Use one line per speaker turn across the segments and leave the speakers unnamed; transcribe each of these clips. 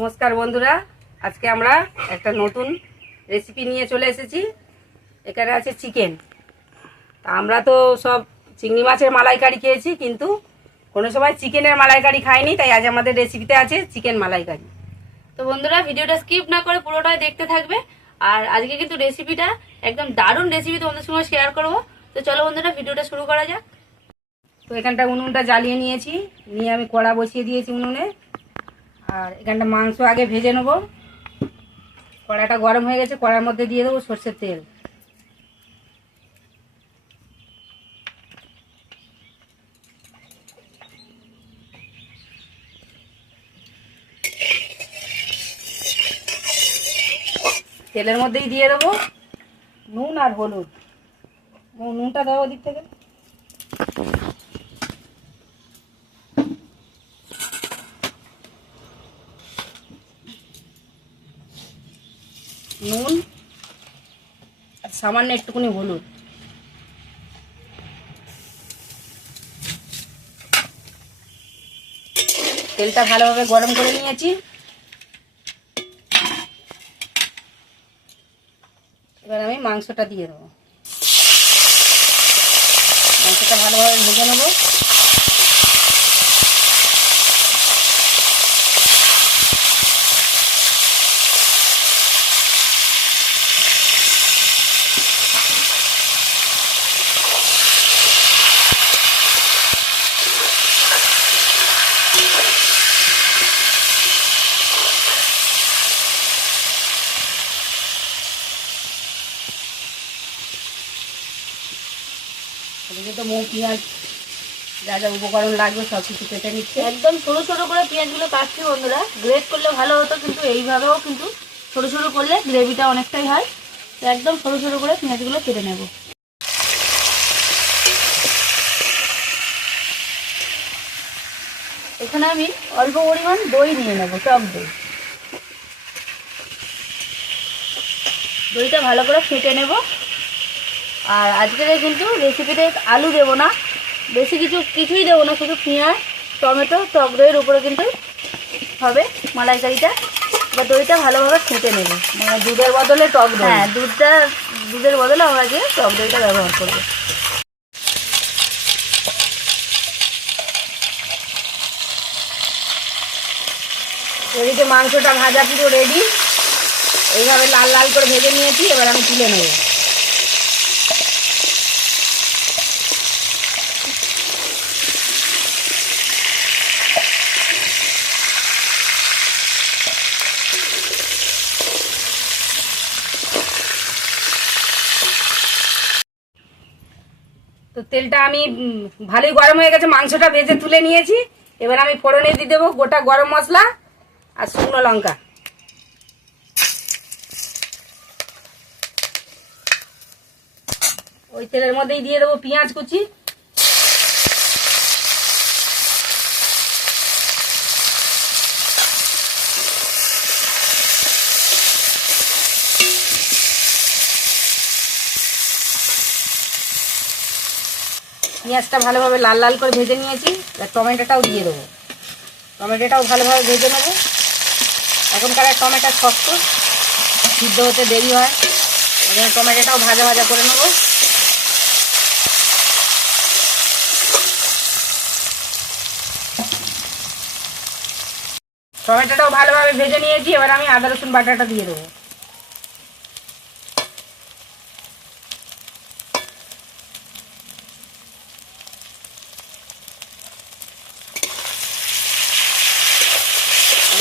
নমস্কার বন্ধুরা। আজকে আমরা একটা নতুন রেসিপি নিয়ে চলে এসেছি। এখানে আছে চিকেন তা আমরা তো সব চিংড়ি মাছের মালাইকারি খেয়েছি কিন্তু কোনো সময় চিকেনের মালাইকারি খাইনি তাই আজ আমাদের রেসিপিতে আছে চিকেন মালাইকারি।
তো বন্ধুরা ভিডিওটা স্কিপ না করে পুরোটাই দেখতে থাকবে। আর আজকে কিন্তু রেসিপিটা একদম দারুণ রেসিপি তোমাদের সঙ্গে শেয়ার করব। তো চলো বন্ধুরা ভিডিওটা শুরু করা যাক।
তো এখানটা উনুনটা জ্বালিয়ে নিয়েছি। নিয়ে আমি কড়া বসিয়ে দিয়েছি উনুনে। আর এখানটা মাংস আগে ভেজে নেব। কড়াটা গরম হয়ে গেছে কড়ার মধ্যে দিয়ে দেবো সর্ষের তেল। তেলের মধ্যেই দিয়ে দেবো নুন আর হলুদ। নুনটা দাও ওদিক থেকে। নুন, আর সামান্য একটুখানি হলুদ। তেলটা ভালোভাবে গরম করে নিয়েছি। এবার আমি মাংসটা দিয়ে দেবো। মাংসটা ভালোভাবে ভেজে নেব। এদিকে তো মৌ, পেঁয়াজ, যা যা উপকরণ লাগবে সব কিছু কেটে নিচ্ছে।
একদম ছোট ছোট করে পেঁয়াজগুলো কাটছি বন্ধুরা। গ্রেট করলে ভালো হতো, কিন্তু এইভাবেও কিন্তু ছোট ছোট করলে গ্রেভিটা অনেকটাই হয়। তো একদম ছোট ছোট করে পেঁয়াজগুলো কেটে নেব। এখানে আমি অল্প পরিমাণ দই নিয়ে নেব, টক দই। দইটা ভালো করে ফেটে নেব। আর আজকের কিন্তু রেসিপিতে আলু দেবো না। বেশি কিছু কিছুই দেবো না শুধু পেঁয়াজ টমেটো টক দইয়ের উপরে কিন্তু হবে মালাইকারিটা। বা দইটা ভালোভাবে ফেটে নেব।
মানে দুধের বদলে টক দই?
হ্যাঁ দুধটা দুধের বদলে আমরা গিয়ে টক দইটা ব্যবহার করব।
এদিকে মাংসটা ভাজা পুরো রেডি এইভাবে লাল লাল করে ভেজে নিয়েছি এবার আমি তুলে নেব। তো তেলটা আমি ভালোই গরম হয়ে গেছে, মাংসটা ভেজে তুলে নিয়েছি। এবার আমি ফোড়নে দিয়ে দেবো গোটা গরম মশলা আর শুকনো লঙ্কা। ওই তেলের মধ্যেই দিয়ে দেবো পেঁয়াজ কুচি। পেঁয়াজটা ভালোভাবে লাল লাল করে ভেজে নিয়েছি, এবার টমেটোটাও দিয়ে দেবো। টমেটোটাও ভালোভাবে ভেজে নেব। এখনকার টমেটো শক্ত, সিদ্ধ হতে দেরি হয়। জন্য টমেটোটাও ভাজা ভাজা করে নেব। টমেটোটাও ভালোভাবে ভেজে নিয়েছি, এবার আমি আদা রসুন বাটাটা দিয়ে দেবো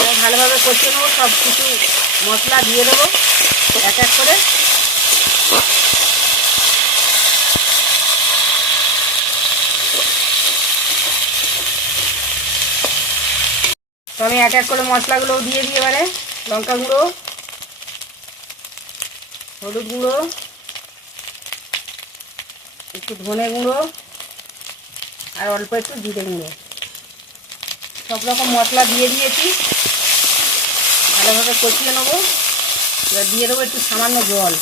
এবার ভালোভাবে কষিয়ে নেব সব কিছু মশলা দিয়ে দেবো, এক এক করে। তো আমি এক এক করে মশলাগুলোও দিয়ে দিই এবারে, লঙ্কা গুঁড়ো, হলুদ গুঁড়ো, একটু ধনে গুঁড়ো, আর অল্প একটু জিরে গুঁড়ো। সব রকম মশলা দিয়ে দিয়েছি। ভালোভাবে কষিয়ে নেব। এবার দিয়ে দেবো একটু সামান্য জল।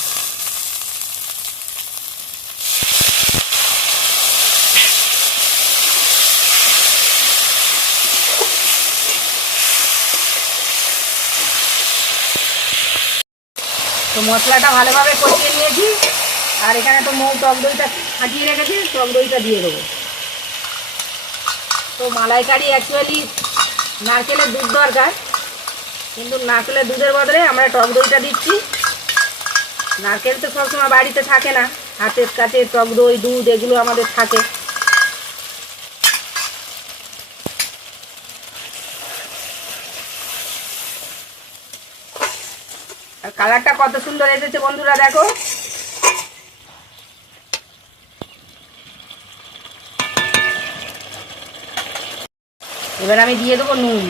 তো মশলাটা ভালোভাবে কষিয়ে নিয়েছি। আর এখানে তো মৌ টক দইটা ফাটিয়ে রেখেছি, টক দইটা দিয়ে দেবো। তো মালাইকারি অ্যাকচুয়ালি নারকেলের দুধ দরকার। কিন্তু নারকেলের দুধের বদলে আমরা টক দইটা দিচ্ছি। নারকেল তো সবসময় বাড়িতে থাকে না। হাতের কাছে টক দই, দুধ, এগুলো আমাদের থাকে। আর কালারটা কত সুন্দর এসেছে বন্ধুরা, দেখো। এবার আমি দিয়ে দেবো নুন।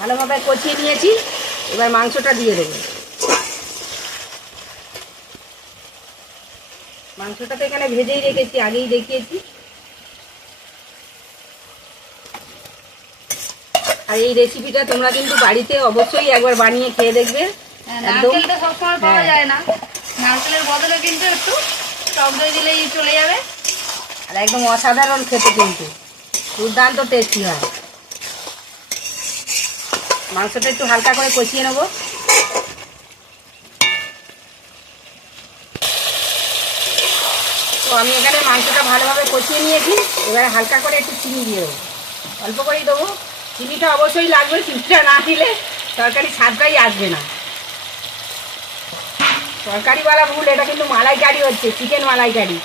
ভালোভাবে কষিয়ে নিয়েছি। এবার মাংসটা দিয়ে দেবো। মাংসটা তো এখানে ভেজেই রেখেছি আগেই দেখিয়েছি। আর এই রেসিপিটা তোমরা কিন্তু বাড়িতে অবশ্যই একবার বানিয়ে খেয়ে দেখবে।
হ্যাঁ, নারকেলটা সবসময় পাওয়া
হ্যাঁ।
যায় না। নারকেলের বদলে কিন্তু একটু টক দই দিলেই চলে যাবে।
আর একদম অসাধারণ খেতে কিন্তু। দুর্দান্ত টেস্টি হয়। মাংসটা একটু হালকা করে কষিয়ে নেব। তো আমি এখানে মাংসটা ভালোভাবে কষিয়ে নিয়েছি, এবারে হালকা করে একটু চিনি দিয়ে দেবো। অল্প করেই দেবো। চিনিটা অবশ্যই লাগবে, চিনিটা না দিলে তরকারি স্বাদটাই আসবে না। তরকারিওয়ালা ভুল, এটা কিন্তু মালাইকারি হচ্ছে, চিকেন মালাইকারি।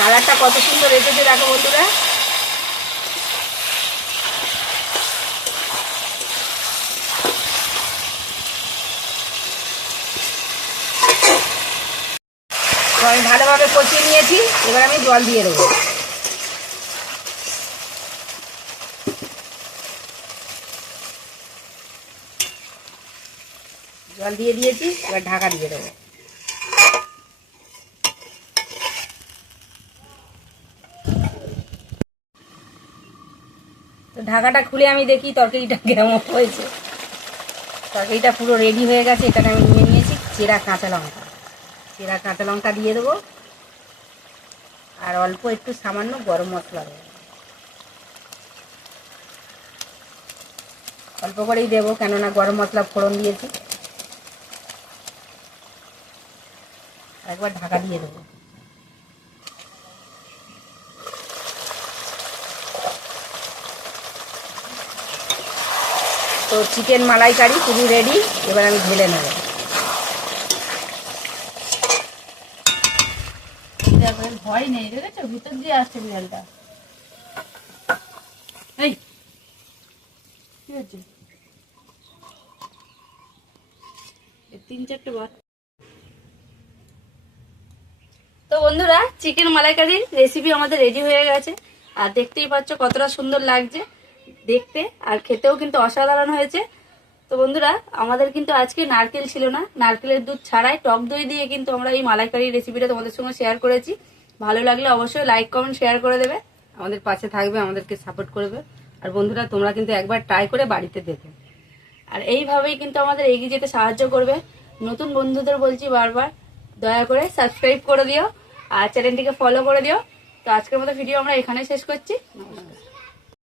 কালারটা কত সুন্দর এসেছে দেখো বন্ধুরা। আমি ভালোভাবে কষিয়ে নিয়েছি, এবার আমি জল দিয়ে দেবো। জল দিয়ে দিয়েছি, এবার ঢাকা দিয়ে দেবো। ঢাকাটা খুলে আমি দেখি তরকারিটা কেমন হয়েছে। তরকারিটা পুরো রেডি হয়ে গেছে এখানে আমি নিয়ে নিয়েছি, চেরা কাঁচা লঙ্কা। চেরা কাঁচা লঙ্কা দিয়ে দেবো। আর অল্প একটু সামান্য গরম মশলা দেবো। অল্প করেই দেবো, কেননা গরম মশলা ফোড়ন দিয়েছি। একবার ঢাকা দিয়ে দেবো। তো চিকেন মালাইকারি, পুরি রেডি এবার আমি ঢেলে নেব।
ভয় নেই ভিতর দিয়ে আসছে তিন চারটে তো বন্ধুরা, চিকেন মালাইকারির রেসিপি আমাদের রেডি হয়ে গেছে। আর দেখতেই পাচ্ছ কতটা সুন্দর লাগছে। দেখতে আর খেতেও কিন্তু অসাধারণ হয়েছে। তো বন্ধুরা, আমাদের কিন্তু আজকে নারকেল ছিল না। নারকেলের দুধ ছাড়াই টক দই দিয়ে কিন্তু আমরা এই মালাইকারি রেসিপিটা তোমাদের সঙ্গে শেয়ার করেছি। ভালো লাগলে অবশ্যই লাইক কমেন্ট শেয়ার করে দেবে।
আমাদের পাশে থাকবে, আমাদেরকে সাপোর্ট করবে। আর বন্ধুরা, তোমরা কিন্তু একবার ট্রাই করে বাড়িতে দেবে
আর এইভাবেই কিন্তু আমাদের এগিয়ে যেতে সাহায্য করবে। নতুন বন্ধুদের বলছি বারবার, দয়া করে সাবস্ক্রাইব করে দিও। আর চ্যানেলটিকে ফলো করে দিও। তো আজকের মতো ভিডিও আমরা এখানেই শেষ করছি। নমস্কার।